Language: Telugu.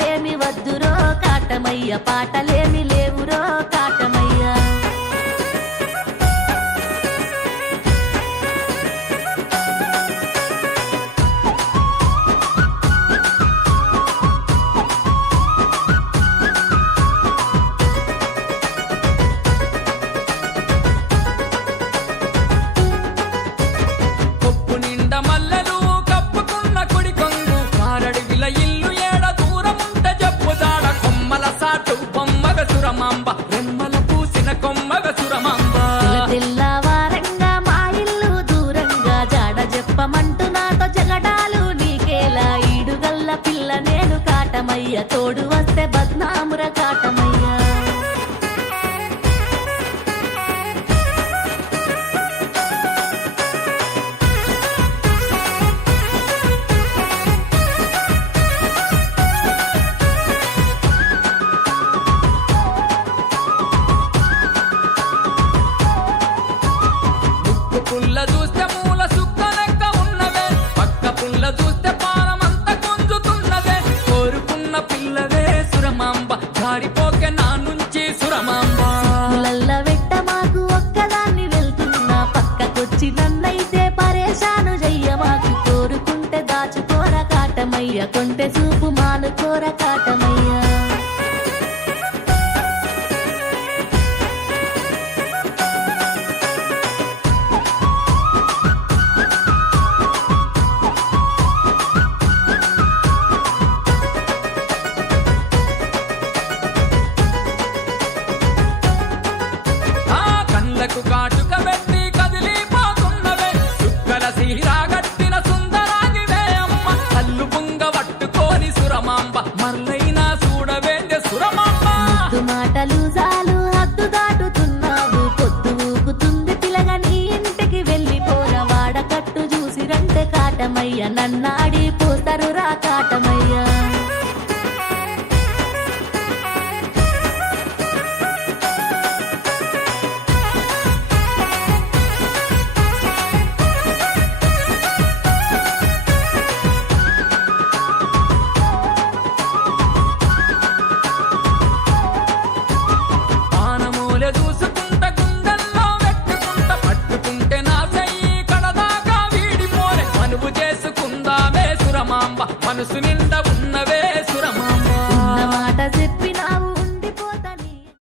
ఆటలేమి వద్దురో కాటమయ్య, పాటలేమి లేవురో కాటమయ్య. రెమ్మల పూసిన కొమ్మగ సురమాంబ. తెల్లవారంగా మా ఇల్లు దూరంగా జాడ చెప్పమంటూ నాతో జగడాలు నీకేలా, ఈడుగల్ల పిల్ల నేను కాటమయ్య, తోడు వస్తే బద్నాముర కాటమయ్య. పుల్ల చూస్తే మూల సుక్క లెక్క ఉన్నవే, పక్క పుల్ల చూస్తే పాలమంత గుంజుతున్నదే. కోరుకున్న పిల్లవే సురమాంబ, జారిపోకే నా నుంచి సురమాంబ. పులల్ల వెట్ట మాకు ఒక్కదాన్ని వెళ్తున్నా, పక్కకొచ్చి నన్నైతే పరేషాను చెయ్య మాకు. కోరుకుంటే దాచుకోర కాటమయ్య, కొంటె చూపు మానుకోర కాటమయ్య. కాటుక పెట్టి కదిలిపోతున్నవే, చుక్కల సీరాగట్టిన సుందరాగివే అమ్మ. కళ్ళు బుంగ పట్టుకోని సురమాంబ, మర్లైనా చూడవేందే సురమాంబ. మాటలు జాలు హద్దు దాటుతున్నావు, పొద్దు ఊపుతుంది పిలగ నీ ఇంటికి వెళ్ళిపోర. వాడకట్టు చూసిరంటే కాటమయ్య, నన్నాడి పోతారు రా కాటమయ్య. చూసుకుంట గుండెల్లో పెట్టుకుంట, పట్టుకుంటే నా చెయ్యి కడదాకా వీడిపోలే. మనువు చేసుకుందావే సురమాంబ, మనసు నిండా ఉన్నవే సురమాంబ. మాట చెప్పి